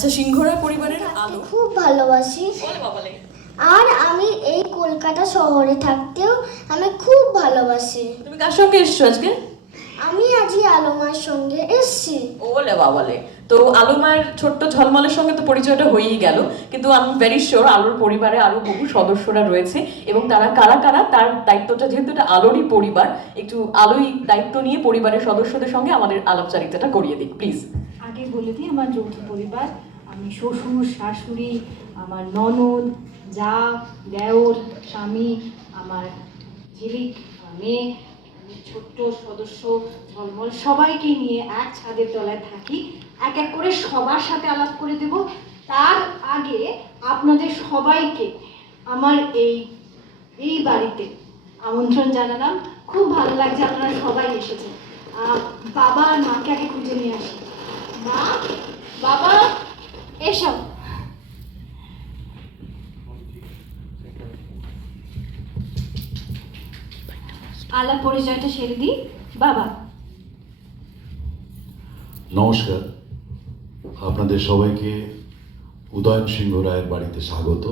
আচ্ছা, সিংহরায় পরিবারের আলো খুব ভালোবাসি। আর আমি এই কলকাতা শহরে থাকতেও আমি খুব ভালোবাসি। তুমি কার সঙ্গে এসছো আজকে? আমি আজই আলোমার সঙ্গে এসছি। ওলে বাবালে, তো আলো মায়ের ছোট্ট ঝলমলের সঙ্গে তো পরিচয়টা হয়েই গেল, কিন্তু আমি ভেরি শিওর আলোর পরিবারে আরো বহু সদস্যরা রয়েছে এবং তারা কারা কারা তার দায়িত্বটা, যেহেতু এটা আলোরই পরিবার, একটু আলোই দায়িত্ব নিয়ে পরিবারের সদস্যদের সঙ্গে আমাদের আলাপচারিতাটা করিয়ে দিক প্লিজ। আগে বলে দিই, আমার যৌথ পরিবার। আমি শ্বশুর, শাশুড়ি, আমার ননদ, যা, দেওর, স্বামী, আমার ঝিলিক, মেয়ে, ছোট্ট সদস্য ঝলমল, সবাইকে নিয়ে এক ছাদের তলায় থাকি। এক এক করে সবার সাথে আলাপ করে দেব। তার আগে আপনাদের সবাইকে আমার এই বাড়িতে আমন্ত্রণ জানালাম। খুব ভালো লাগছে আপনারা সবাই এসেছেন। বাবা আর মাকে আগে খুঁজে নিয়ে আসি। মা, বাবা, এসো। আলাপ পরিচয়টা সেরে দিই। বাবা। নমস্কার, আপনাদের সবাইকে উদয়ন সিংহ রায়ের বাড়িতে স্বাগত।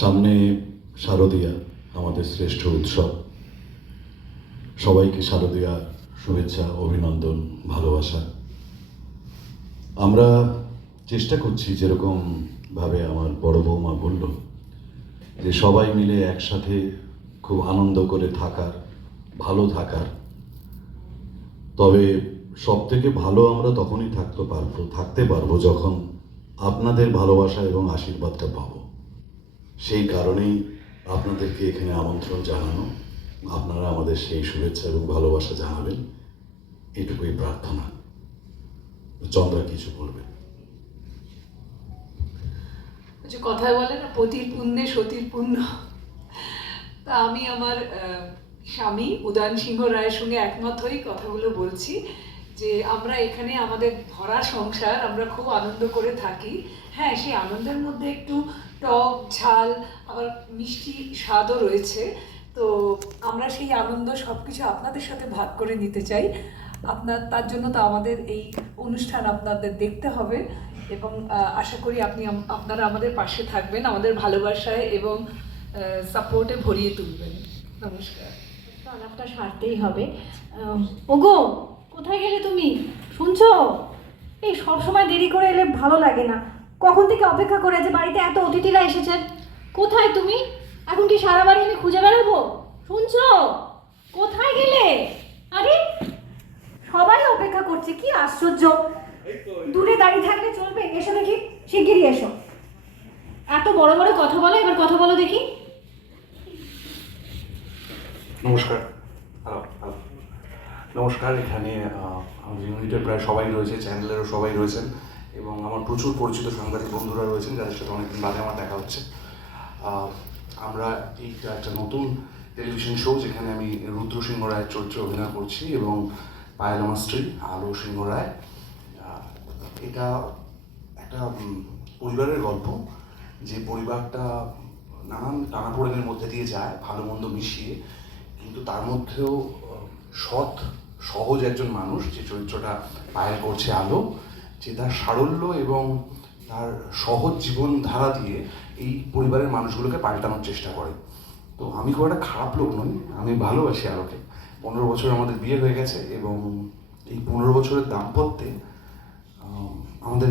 সামনে শারদীয়া, আমাদের শ্রেষ্ঠ উৎসব। সবাইকে শারদীয়া শুভেচ্ছা, অভিনন্দন, ভালোবাসা। আমরা চেষ্টা করছি, যেরকম ভাবে আমার বড় বৌমা বলল, যে সবাই মিলে একসাথে খুব আনন্দ করে থাকার, ভালো থাকার। তবে সব থেকে ভালো আমরা তখনই থাকতে পারবো যখন আপনাদের ভালোবাসা এবং আশীর্বাদটা পাবো। সেই কারণেই আপনাদেরকে এখানে আমন্ত্রণ জানানো। আপনারা আমাদের সেই শুভেচ্ছা এবং ভালোবাসা জানাবেন, এটুকুই প্রার্থনা। চন্দ্রা কিছু বলবে? কিছু কথায় বলে না, পতির পুণ্যে সতীর পুণ্য। তা আমি আমার স্বামী উদয়ন সিংহ রায়ের সঙ্গে একমত হয়েই কথাগুলো বলছি, যে আমরা এখানে আমাদের ভরা সংসার, আমরা খুব আনন্দ করে থাকি। হ্যাঁ, সেই আনন্দের মধ্যে একটু টক ঝাল আবার মিষ্টি স্বাদও রয়েছে। তো আমরা সেই আনন্দ সব কিছু আপনাদের সাথে ভাগ করে নিতে চাই। তার জন্য তো আমাদের এই অনুষ্ঠান আপনাদের দেখতে হবে এবং আশা করি আপনারা আমাদের পাশে থাকবেন, আমাদের ভালোবাসায় এবং সাপোর্টে ভরিয়ে তুলবেন। নমস্কার। আলাপটা সারতেই হবে। ওগো, কোথায় গেলে তুমি? শুনছো? এই সব সময় দেরি করে এলে ভালো লাগে না। কখন থেকে অপেক্ষা করে আছে, বাড়িতে এত অতিথিরা এসেছেন। কোথায় তুমি? এখন কি সারা বাড়ি আমি খুঁজে বেড়াবো? শুনছো? কোথায় গেলে? আরে সবাই অপেক্ষা করছে, কি আশ্চর্য! দূরে দাঁড়িয়ে থাকলে চলবে? এসো দেখি, শিগগিরই এসো। এত বড় বড় কথা বলো, এবার কথা বলো দেখি। নমস্কার। নমস্কার। এখানে আমাদের ইউনিটের প্রায় সবাই রয়েছে, চ্যানেলেরও সবাই রয়েছেন এবং আমার প্রচুর পরিচিত সাংবাদিক বন্ধুরা রয়েছেন, যাদের সাথে অনেকদিন বাদে আমার দেখা হচ্ছে। আমরা এইটা একটা নতুন টেলিভিশন শো, যেখানে আমি রুদ্র সিংহ রায়ের চরিত্রে অভিনয় করছি এবং পায়েল আমার স্ত্রী আলো সিংহ রায়। এটা একটা পরিবারের গল্প, যে পরিবারটা নানান টানাপোড়েনের মধ্যে দিয়ে যায়, ভালো মন্দ মিশিয়ে, কিন্তু তার মধ্যেও সৎ সহজ একজন মানুষ, যে চরিত্রটা পায়েল করছে আলো, যে তার সারল্য এবং তার সহজ জীবনধারা দিয়ে এই পরিবারের মানুষগুলোকে পাল্টানোর চেষ্টা করে। তো আমি খুব একটা খারাপ লোক নই, আমি ভালোবাসি আলোকে। 15 বছর আমাদের বিয়ে হয়ে গেছে এবং এই 15 বছরের দাম্পত্যে আমাদের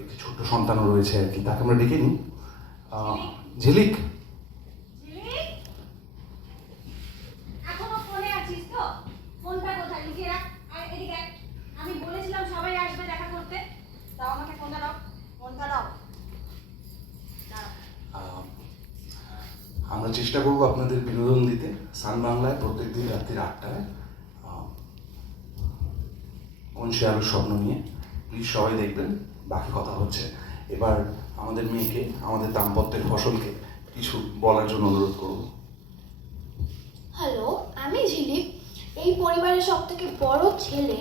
একটি ছোট্ট সন্তানও রয়েছে আর কি। তাকে আমরা ডেকে নিই ঝিলিক। আমরা চেষ্টা করবো আপনাদের বিনোদন দিতে। সান বাংলায় প্রত্যেকদিন রাত্রি 8টায় কোন সে আলোর স্বপ্ন নিয়ে। প্লিজ সবাই দেখবেন। বাকি কথা হচ্ছে এবার আমাদের মেয়েকে, আমাদের দাম্পত্যের ফসলকে কিছু বলার জন্য অনুরোধ করব। হ্যালো, আমি ঝিলিক, এই পরিবারের সব থেকে বড় ছেলে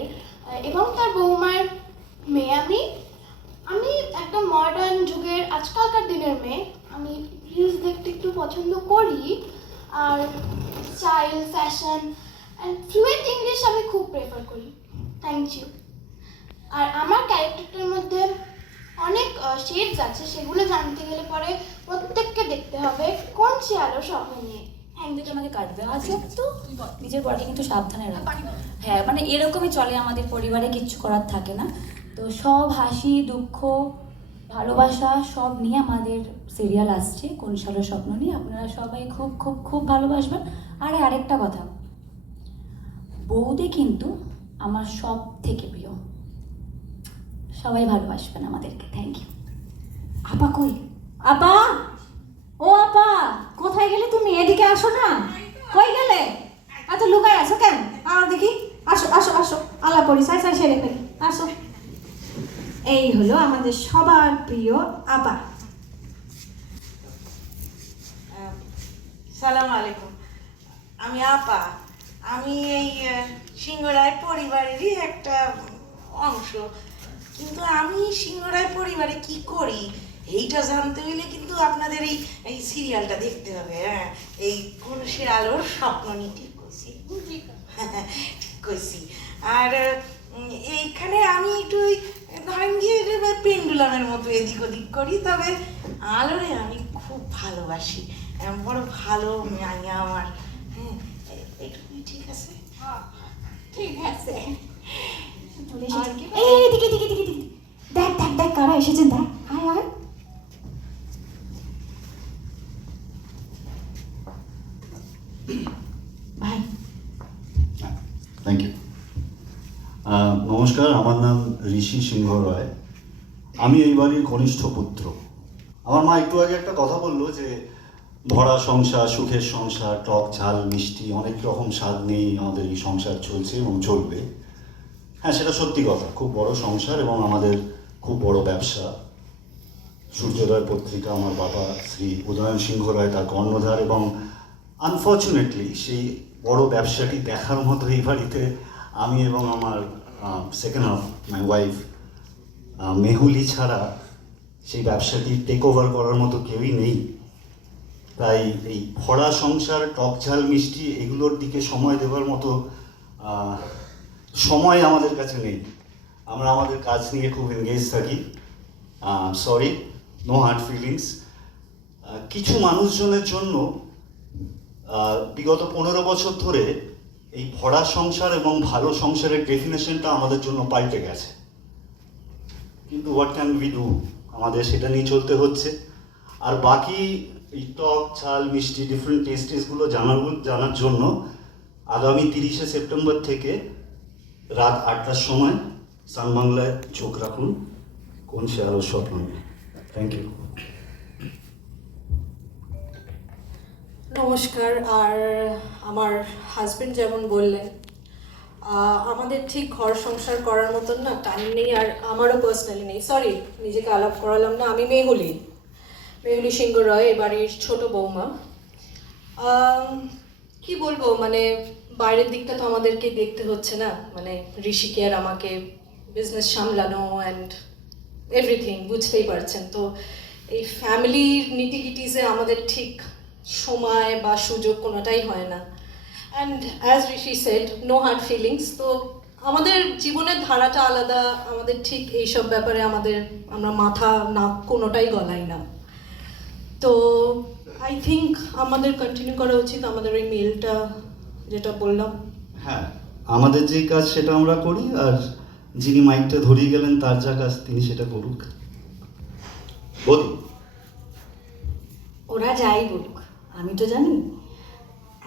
এবং তার বৌমার মেয়ে। আমি একটা মডার্ন যুগের, আজকালকার দিনের মেয়ে। আমি রিলস দেখতে একটু পছন্দ করি, আর style, fashion and fluent English আমি খুব প্রেফার করি। Thank you. আর আমার ক্যারেক্টারটার মধ্যে অনেক শেডস আছে, সেগুলো জানতে গেলে পরে প্রত্যেককে দেখতে হবে কোন সে আলো স্বপ্ন নিয়ে। থেকে আমাকে কাটবে আজ তো নিজের বডি কিন্তু সাবধানে রাখ। হ্যাঁ মানে এরকমই চলে আমাদের পরিবারে, কিচ্ছু করার থাকে না। তো সব হাসি দুঃখ ভালোবাসা সব নিয়ে আমাদের সিরিয়াল আসছে কোন সালো স্বপ্ন নিয়ে। আপনারা সবাই খুব খুব খুব ভালোবাসবেন। আর আরেকটা কথা, বৌদি কিন্তু আমার সব থেকে প্রিয়। সবাই ভালোবাসবেন আমাদেরকে। Thank you. আপা কই? আপা, ও আপা, কোথায় গেলে তুমি? এদিকে আসো না। কই গেলে? এত লুকায় আসো কেন? দেখি, আসো আসো আসো, আল্লাহ পরিচয় সেরে ফেলি, আসো। এই হলো আমাদের সবার প্রিয় আপা। সালাম আলাইকুম। আমি আপা। আমি এই সিংহরায় পরিবারেরই একটা অংশ, কিন্তু আমি সিংহরায় পরিবারে কি করি এইটা জানতে হলে কিন্তু আপনাদের এই সিরিয়ালটা দেখতে হবে। হ্যাঁ, এই কোন সে আলোর স্বপ্ন নিয়ে ঠিক করছি, ঠিক করছি। আর এইখানে আমি একটু ওই ধরেন গিয়ে পেন্ডুলামের মতো এদিক ওদিক করি, তবে আলোরে আমি খুব ভালোবাসি, বড় ভালো মাইয়া আমার। হ্যাঁ, এটুকুই ঠিক আছে? ঠিক আছে। এই দিকে দিকে দিকে দিকে, দেখ দেখ দেখ কারা এসেছেন, দেখ। আয় আয়। ভাই, থ্যাংক ইউ। নমস্কার, আমার নাম ঋষি সিংহ রায়। আমি এই বাড়ির কনিষ্ঠ পুত্র। আমার মা একটু আগে একটা কথা বললো যে ভরা সংসার, সুখের সংসার, টক ঝাল মিষ্টি অনেক রকম স্বাদ নিয়েই আমাদের এই সংসার চলছে এবং চলবে। হ্যাঁ, সেটা সত্যি কথা। খুব বড় সংসার এবং আমাদের খুব বড় ব্যবসা। সূর্যোদয় পত্রিকা আমার বাবা শ্রী উদয়ন সিংহ রায় তার কর্ণধার, এবং আনফর্চুনেটলি সেই বড় ব্যবসাটি দেখার মতো এই বাড়িতে আমি এবং আমার second half my wife Mehuli ছাড়া সেই ব্যবসাটি টেক ওভার করার মতো কেউই নেই। তাই এই ভরা সংসার, টক ঝাল মিষ্টি এগুলোর দিকে সময় দেওয়ার মতো সময় আমাদের কাছে নেই। আমরা আমাদের কাজ নিয়ে খুব এনগেজ থাকি। Sorry, no hard feelings. কিছু মানুষজনের জন্য বিগত 15 বছর ধরে এই ভরা সংসার এবং ভালো সংসারের ডেফিনেশনটা আমাদের জন্য পাল্টে গেছে, কিন্তু হোয়াট ক্যান উই ডু, আমাদের সেটা নিয়ে চলতে হচ্ছে। আর বাকি এই টক ঝাল মিষ্টি ডিফারেন্ট টেস্টগুলো জানার জন্য আগামী 30শে সেপ্টেম্বর থেকে রাত 8টার সময় সান বাংলায় চোখ রাখুন কোন সে আলো স্বপ্ন নিয়ে। Thank you. নমস্কার। আর আমার হাজবেন্ড যেমন বললেন, আমাদের ঠিক ঘর সংসার করার মতন না টাইম নেই, আর আমারও পার্সোনালি নেই। সরি, নিজেকে আলাপ করালাম না। আমি মেহুলি সিংহ রয়, এ বাড়ির ছোট বৌমা। কি বলবো, মানে বাইরের দিকটা তো আমাদেরকে দেখতে হচ্ছে না, মানে ঋষিকে আর আমাকে বিজনেস সামলানো অ্যান্ড এভরিথিং, বুঝতেই পারছেন। তো এই ফ্যামিলির নিটিগিটিসে আমাদের ঠিক সময় বা সুযোগ কোনোটাই হয় না। And as Rishi said, no hard feelings. তো আমাদের জীবনের ধারাটা আলাদা, আমাদের ঠিক এইসব ব্যাপারে আমরা মাথা নাক কোনোটাই গলাই না। তো আই থিঙ্ক আমাদের কন্টিনিউ করা উচিত আমাদের ওই মেলটা, যেটা বললাম। হ্যাঁ, আমাদের যে কাজ সেটা আমরা করি, আর যিনি মাইকটা ধরিয়ে গেলেন তার যা কাজ তিনি সেটা করুক। বলি, ওরা যাই বলুক, আমি তো জানি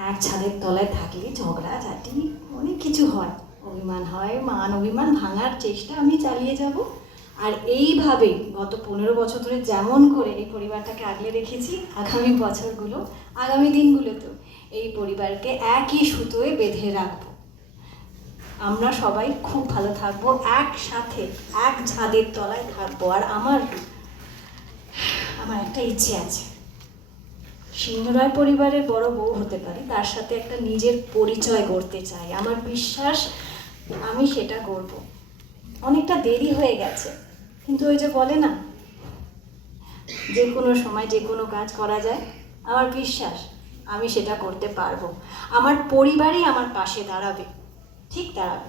এক ছাদের তলায় থাকলে ঝগড়া ঝাঁটি অনেক কিছু হয়, অভিমান হয়, মান অভিমান ভাঙার চেষ্টা আমি চালিয়ে যাব। আর এইভাবে গত 15 বছর ধরে যেমন করে এই পরিবারটাকে আগলে রেখেছি, আগামী বছরগুলো, আগামী দিনগুলোতেও এই পরিবারকে একই সুতোয় বেঁধে রাখবো। আমরা সবাই খুব ভালো থাকবো, একসাথে এক ছাদের তলায় থাকবো। আর আমার একটা ইচ্ছে আছে, সিংহরায় পরিবারের বড় বউ হতে পারি, তার সাথে একটা নিজের পরিচয় গড়তে চাই। আমার বিশ্বাস আমি সেটা করব। অনেকটা দেরি হয়ে গেছে, কিন্তু ওই যে বলে না, যে কোনো সময় যে কোনো কাজ করা যায়। আমার বিশ্বাস আমি সেটা করতে পারবো। আমার পরিবারই আমার পাশে দাঁড়াবে, ঠিক দাঁড়াবে।